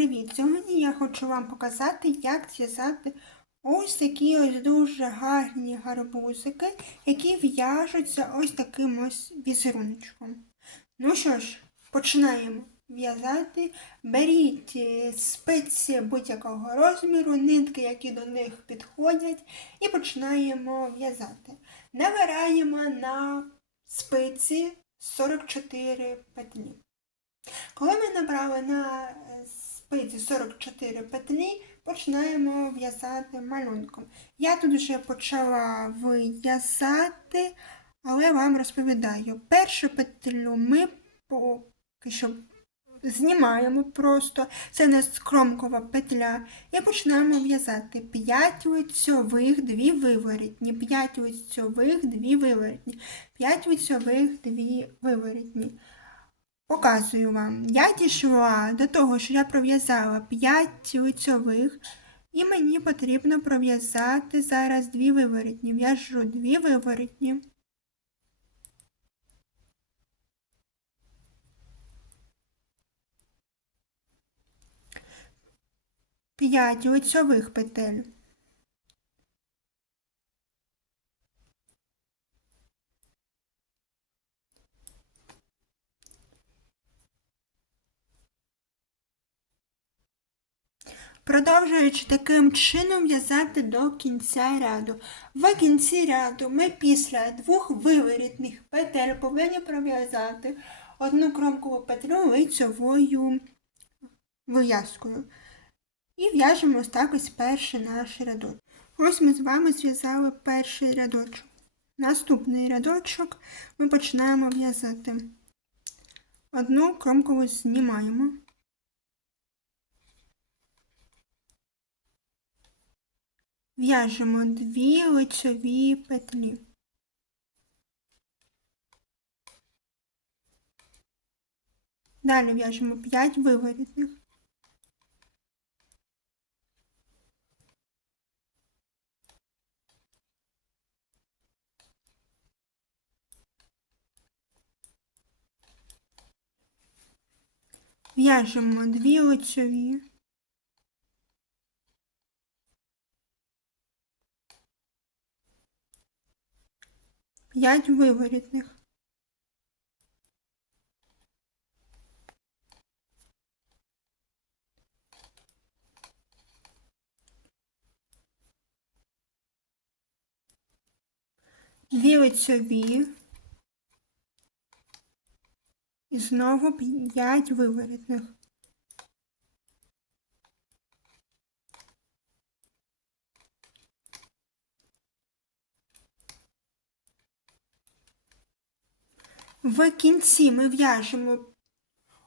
Привіт! Сьогодні я хочу вам показати, як зв'язати ось такі ось дуже гарні гарбузики, які в'яжуться ось таким ось візеруночком. Ну що ж, починаємо в'язати. Беріть е, спиці будь-якого розміру, нитки, які до них підходять, і починаємо в'язати. Набираємо на спиці 44 петлі. Коли ми набрали на е, спиці 44 петлі, починаємо в'язати малюнком. Я тут вже почала в'язати, але вам розповідаю. Першу петлю ми поки що знімаємо просто, це у нас кромкова петля, і починаємо в'язати 5 лицьових, 2 виворітні, 5 лицьових, 2 виворітні, 5 лицьових, 2 виворітні. Показую вам. Я дійшла до того, що я пров'язала 5 лицьових, і мені потрібно пров'язати зараз дві виворітні. В'яжу дві виворітні. П'ять лицьових петель. Продовжуючи таким чином в'язати до кінця ряду. В кінці ряду ми після двох виворітних петель повинні пров'язати одну кромкову петлю лицьовою вив'язкою. І в'яжемо ось так ось перший наш рядок. Ось ми з вами зв'язали перший рядочок. Наступний рядочок ми починаємо в'язати. Одну кромкову знімаємо. В'яжемо дві лицьові петлі. Далі в'яжемо 5 виворітних. В'яжемо дві лицьові. П'ять виворітних. Дві лицьові. І знову п'ять виворітних. В кінці ми в'яжемо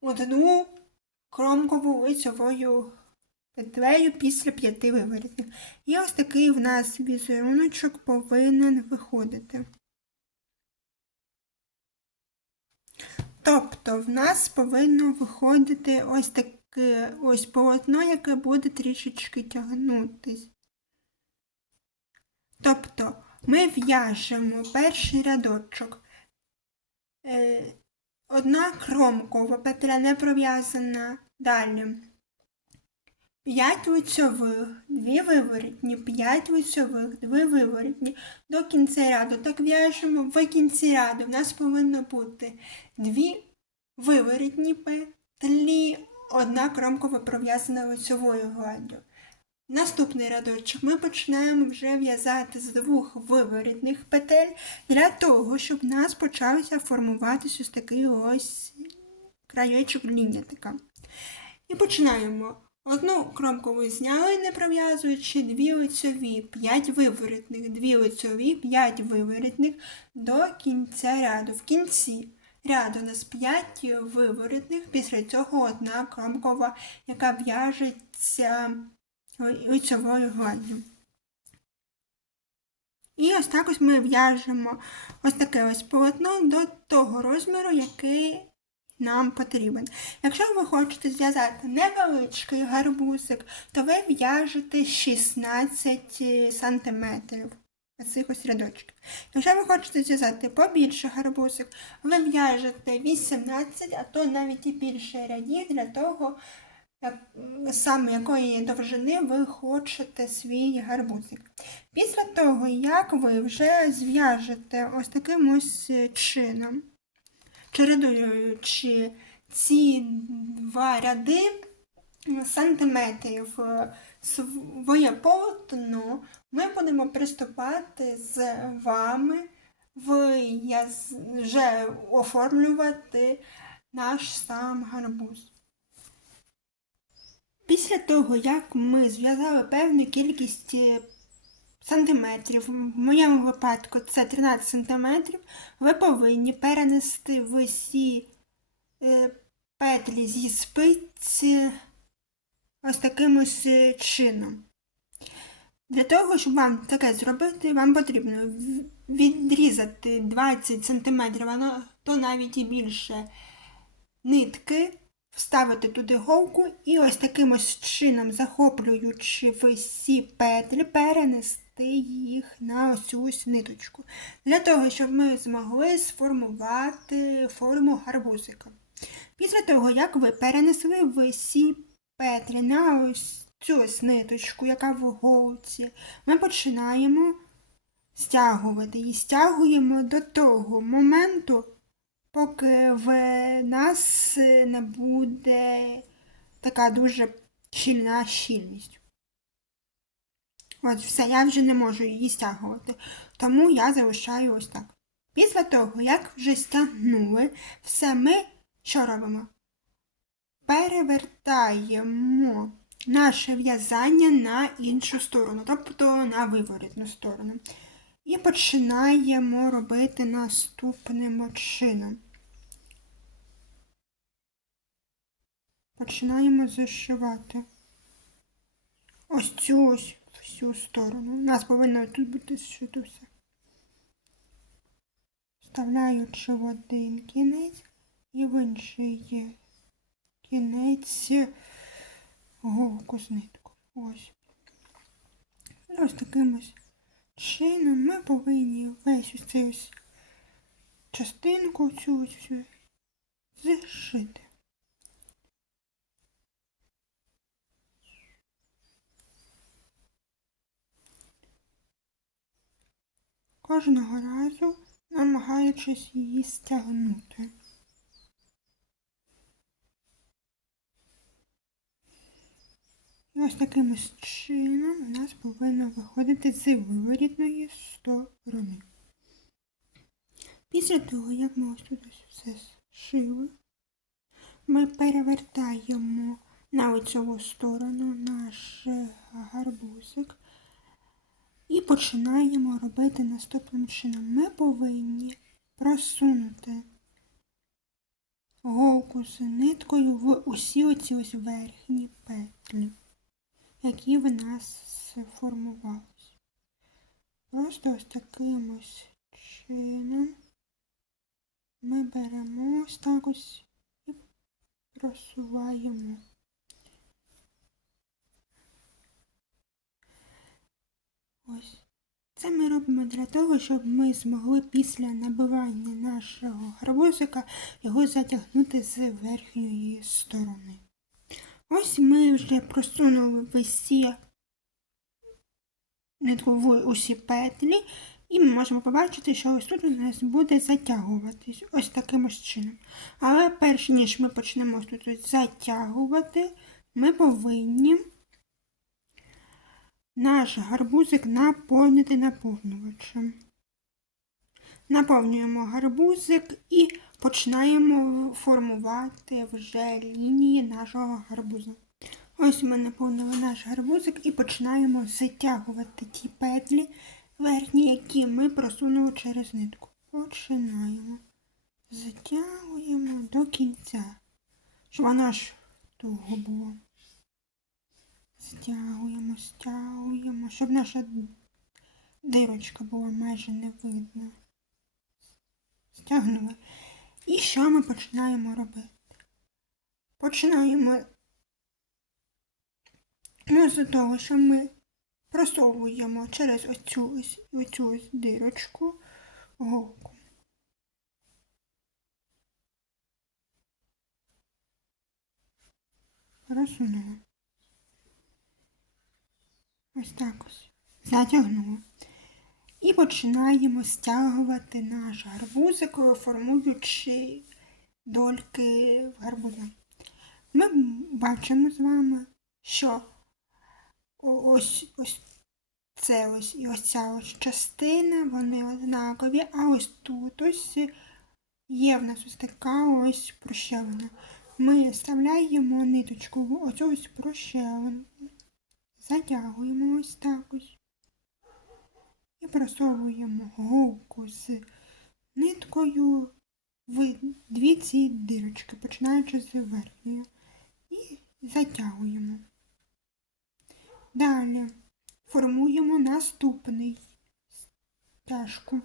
одну кромкову лицьовою петлею після п'яти виворітних. І ось такий в нас візеруночок повинен виходити. Тобто в нас повинно виходити ось таке ось полотно, яке буде трішечки тягнутись. Тобто ми в'яжемо перший рядочок. Е, одна кромкова петля не пров'язана. Далі 5 лицьових, 2 виворітні, 5 лицьових, 2 виворітні до кінця ряду. Так в'яжемо в кінці ряду. У нас повинно бути 2 виворітні петлі, одна кромкова пров'язана лицьовою гладдю. Наступний рядочок ми починаємо вже в'язати з двох виворітних петель для того, щоб в нас почався формуватися ось такий ось краєчок лінія така. І починаємо. Одну кромкову зняли, не пров'язуючи, дві лицьові, 5 виворітних, дві лицьові, 5 виворітних до кінця ряду. В кінці ряду у нас 5 виворітних, після цього одна кромкова, яка в'яжеться лицьовою гладдю. І ось так ось ми в'яжемо ось таке ось полотно до того розміру, який нам потрібен. Якщо ви хочете зв'язати невеличкий гарбузик, то ви в'яжете 16 см цих ось рядочків. Якщо ви хочете зв'язати побільше гарбузик, ви в'яжете 18, а то навіть і більше рядів для того, саме якої довжини ви хочете свій гарбузик. Після того, як ви вже зв'яжете ось таким ось чином, чередуючи ці два ряди сантиметрів е, своє полотно, ми будемо приступати з вами вже оформлювати наш сам гарбуз. Після того, як ми зв'язали певну кількість е, сантиметрів, в моєму випадку це 13 сантиметрів, ви повинні перенести всі е, петлі зі спиці ось таким ось е, чином. Для того, щоб вам таке зробити, вам потрібно відрізати 20 см, то навіть і більше нитки, вставити туди голку і ось таким ось чином, захоплюючи всі петлі, перенести їх на ось ось ниточку. Для того, щоб ми змогли сформувати форму гарбузика. Після того, як ви перенесли всі петлі на ось цю ось ниточку, яка в голці, ми починаємо стягувати її. Стягуємо до того моменту, поки в нас не буде така дуже щільна щільність. От все, я вже не можу її стягувати, тому я залишаю ось так. Після того, як вже стягнули, все ми що робимо? Перевертаємо наше в'язання на іншу сторону, тобто на виворітну сторону. І починаємо робити наступним чином. Починаємо зашивати ось цю ось всю сторону. У нас повинно тут бути зшито все. Вставляючи в один кінець і в інший кінець голку з нитку. Ось. Ось таким ось чином ми повинні весь ось цей ось частинку цю ось всю зшити. Кожного разу намагаючись її стягнути. І ось таким чином у нас повинно виходити з виворітної сторони. Після того, як ми ось тут все зшили, ми перевертаємо на лицеву сторону наш гарбузик і починаємо робити наступним чином. Ми повинні просунути голку з ниткою в усі оці ось верхні петлі, які в нас сформувалися. Просто ось таким ось чином ми беремо ось так ось і просуваємо. Ось. Це ми робимо для того, щоб ми змогли після набивання нашого гарбузика його затягнути з верхньої сторони. Ось ми вже просунули всі нитку усі петлі, і ми можемо побачити, що ось тут у нас буде затягуватись ось таким ось чином. Але перш ніж ми почнемо тут затягувати, ми повинні наш гарбузик наповнити наповнювачем. Наповнюємо гарбузик і починаємо формувати вже лінії нашого гарбуза. Ось ми наповнили наш гарбузик і починаємо затягувати ті петлі верхні, які ми просунули через нитку. Починаємо. Затягуємо до кінця, щоб воно ж туго було. Стягуємо, стягуємо, щоб наша дирочка була майже не видна. Стягнули. І що ми починаємо робити? Починаємо ну, з того, що ми просовуємо через оцю ось, оцю ось дирочку голку. Просунули. Ось так ось. Затягнула. І починаємо стягувати наш гарбузик, формуючи дольки в гарбуза. Ми бачимо з вами, що ось, ось це ось і ось ця ось частина, вони однакові, а ось тут ось є в нас ось така ось прощавина. Ми вставляємо ниточку в оцю ось прощавинку, затягуємо ось так ось і просовуємо голку з ниткою в дві ці дирочки, починаючи з верхньої, і затягуємо. Далі формуємо наступний стяжку,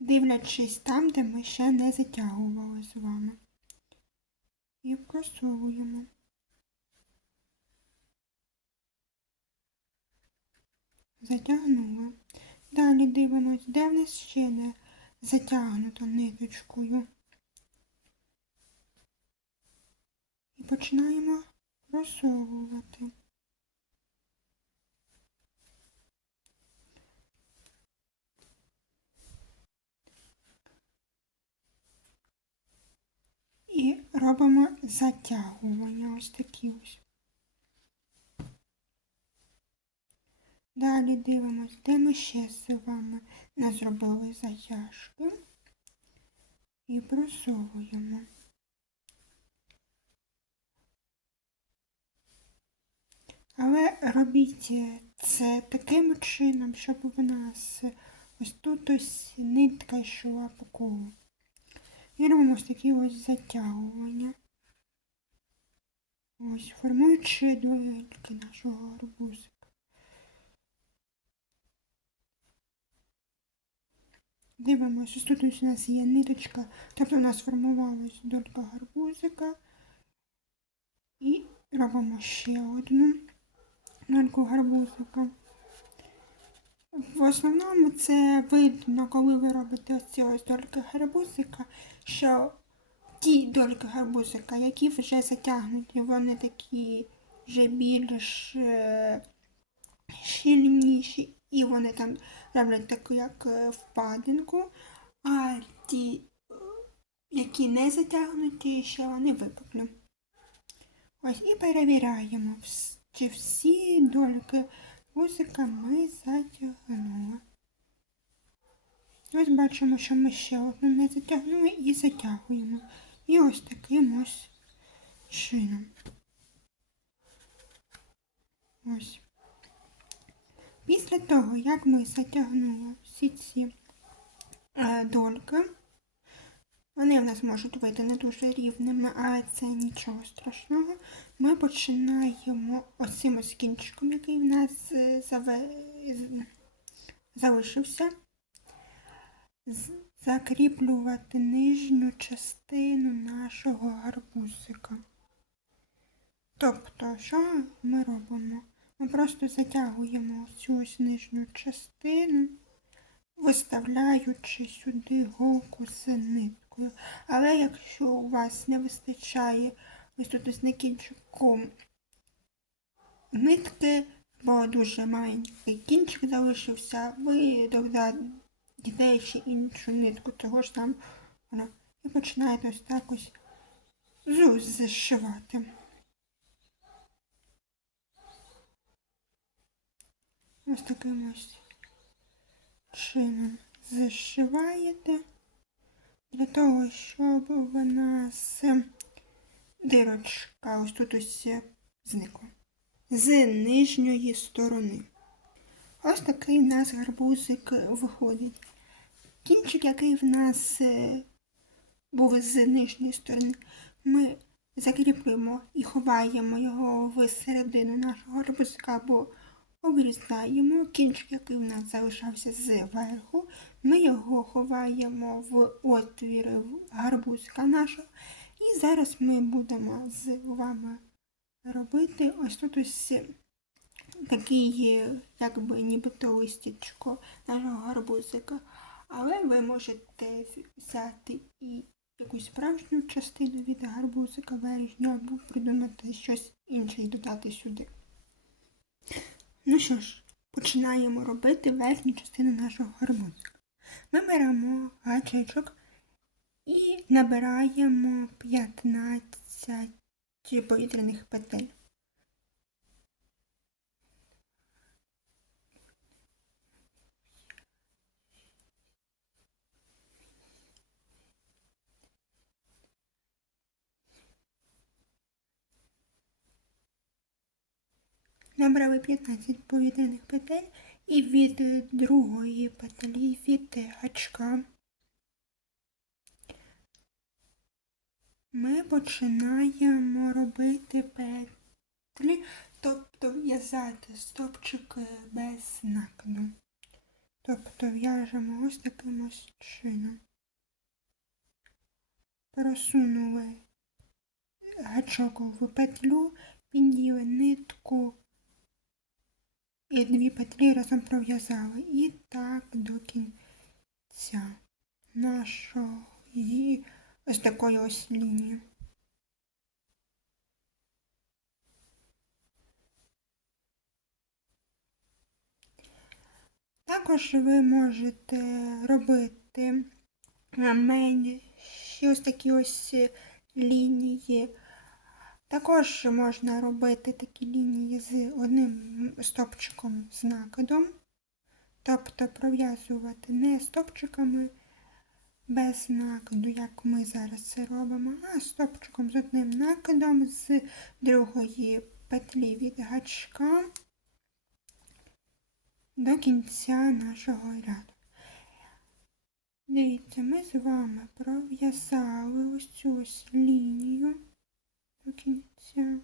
дивлячись там, де ми ще не затягували з вами. І просовуємо. Затягнули. Далі дивимось, де в нас ще не затягнуто ниточкою. І починаємо просовувати. І робимо затягування ось такі ось. Далі дивимось, де ми ще з вами не зробили затяжки і просовуємо. Але робіть це таким чином, щоб в нас ось тут ось нитка йшла по колу. І робимо ось такі ось затягування. Ось, формуючи дольки нашого гарбузика. Дивимося, тут ось у нас є ниточка, тобто у нас формувалась долька гарбузика. І робимо ще одну дольку гарбузика. В основному це видно, коли ви робите ось ці ось дольки гарбузика, що ті дольки гарбузика, які вже затягнуті, вони такі вже більш е, щільніші, і вони там роблять таку як е, впадинку, а ті, які не затягнуті, ще вони випуклі. Ось і перевіряємо, чи всі дольки вусика ми затягнули. Ось бачимо, що ми ще одну не затягнули і затягуємо. І ось таким ось чином. Ось. Після того, як ми затягнули всі ці е, дольки, вони в нас можуть вийти не дуже рівними, але це нічого страшного. Ми починаємо оцим ось кінчиком, який в нас е, залишився, закріплювати нижню частину нашого гарбузика. Тобто, що ми робимо? Ми просто затягуємо цю нижню частину, виставляючи сюди голку з ниткою. Але якщо у вас не вистачає ось тут ось на кінчику нитки, бо дуже маленький кінчик залишився, ви додаєте ще іншу нитку того ж там вона, і починаєте ось так ось зшивати. Ось таким ось чином зашиваєте для того, щоб в нас дирочка ось тут ось зникла. З нижньої сторони. Ось такий в нас гарбузик виходить. Кінчик, який в нас е, був з нижньої сторони, ми закріплюємо і ховаємо його в середину нашого гарбузика або обрізаємо кінчик, який у нас залишався зверху. Ми його ховаємо в отвір гарбузика нашого. І зараз ми будемо з вами робити ось тут ось такий, якби нібито листячко нашого гарбузика. Але ви можете взяти і якусь справжню частину від гарбузика верхню, або придумати щось інше і додати сюди. Ну що ж, починаємо робити верхню частину нашого гармоника. Ми беремо гачечок і набираємо 15 повітряних петель. Набрали 15 повітряних петель і від е, другої петлі від е, гачка ми починаємо робити петлі, тобто в'язати стопчики без накиду. Тобто в'яжемо ось таким ось чином. Просунули гачок в петлю, підняли нитку і дві петлі разом пров'язали. І так до кінця нашої ось такої ось лінії. Також ви можете робити менші ось такі ось лінії. Також можна робити такі лінії з одним стопчиком з накидом, тобто пров'язувати не стопчиками без накиду, як ми зараз це робимо, а стопчиком з одним накидом з другої петлі від гачка до кінця нашого ряду. Дивіться, ми з вами пров'язали ось цю ось лінію кінця.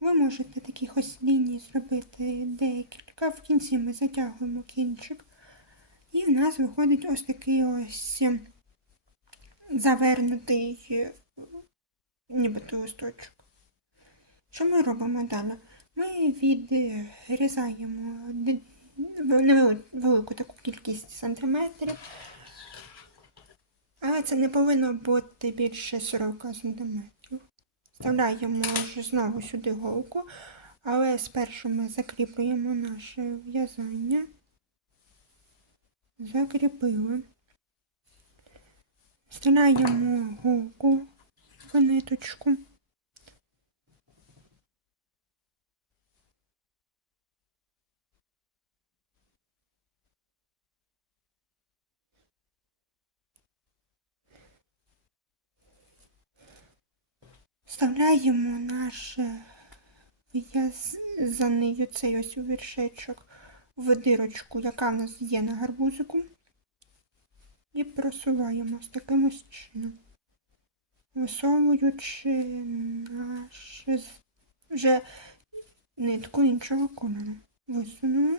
Ви можете таких ось ліній зробити декілька. В кінці ми затягуємо кінчик. І в нас виходить ось такий ось завернутий е, нібито листочок. Що ми робимо далі? Ми відрізаємо невелику таку кількість сантиметрів, але це не повинно бути більше 40 см. Вставляємо вже знову сюди голку, але спершу ми закріплюємо наше в'язання. Закріпили. Вставляємо голку в ниточку. Вставляємо наш в'язаний цей ось вершечок в дирочку, яка в нас є на гарбузику, і просуваємо з таким ось чином, висовуючи нашу вже нитку іншого кольору. Висунули.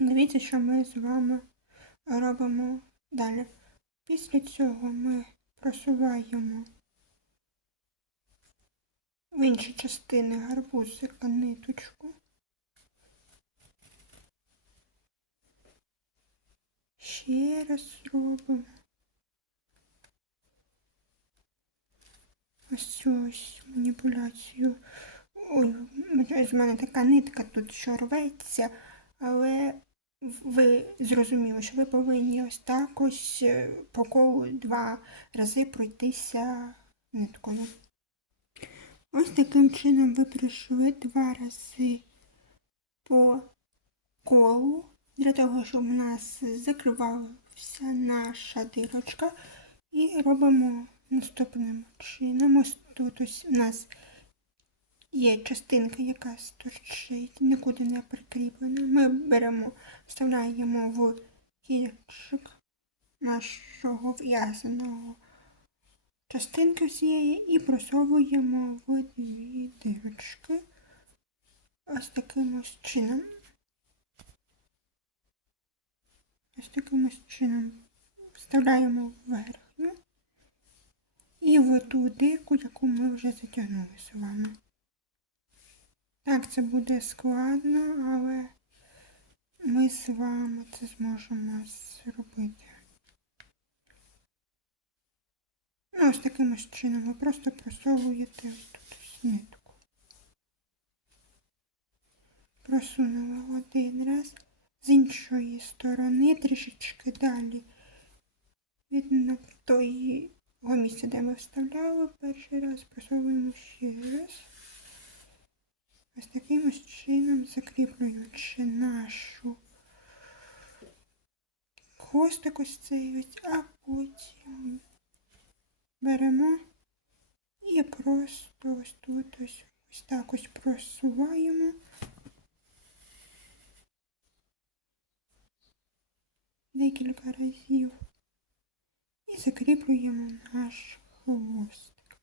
Дивіться, що ми з вами робимо далі. Після цього ми просуваємо в інші частини гарбузика ниточку. Ще раз робимо. Ось ось маніпуляцію. Ой, з мене така нитка тут що рветься, але ви зрозуміли, що ви повинні ось так ось е, по колу два рази пройтися ниткою. Ось таким чином ви пройшли два рази по колу, для того, щоб у нас закривалася наша дирочка. І робимо наступним чином. Ось тут ось у нас є частинка, яка сторчить, нікуди не прикріплена. Ми беремо, вставляємо в кінчик нашого в'язаного частинки всієї і просовуємо в дві дирочки ось таким ось чином. Ось таким ось чином вставляємо верхню і в ту дирку, яку ми вже затягнули з вами. Так, це буде складно, але ми з вами це зможемо зробити. Ну, ось таким ось чином ви просто просовуєте тут ось нитку. просунула один раз, з іншої сторони трішечки далі від того місця, де ми вставляли перший раз, просовуємо ще раз. Ось таким ось чином закріплюючи нашу хвостик ось цей ось, а потім беремо і просто ось тут ось, ось так ось просуваємо. Декілька разів і закріплюємо наш хвостик.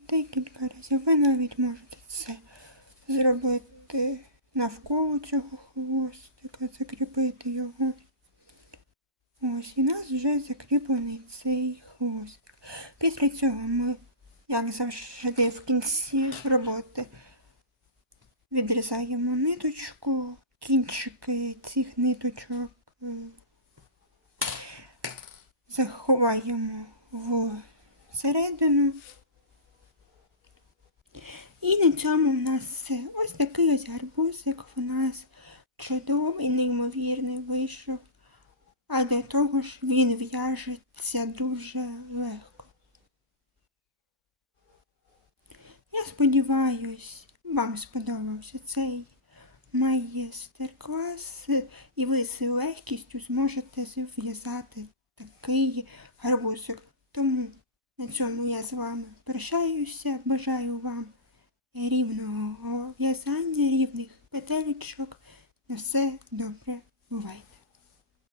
Декілька разів ви навіть можете це зробити навколо цього хвостика, закріпити його. Ось, і нас вже закріплений цей хвостик. Після цього ми, як завжди, в кінці роботи відрізаємо ниточку, кінчики цих ниточок е, заховаємо в середину. І на цьому у нас все. Ось такий ось гарбузик у нас чудовий, неймовірний вийшов. А до того ж він в'яжеться дуже легко. Я сподіваюсь, вам сподобався цей майстер-клас, і ви з легкістю зможете зв'язати такий гарбузик. Тому на цьому я з вами прощаюся. Бажаю вам рівного в'язання, рівних петелечок. На все добре бувайте.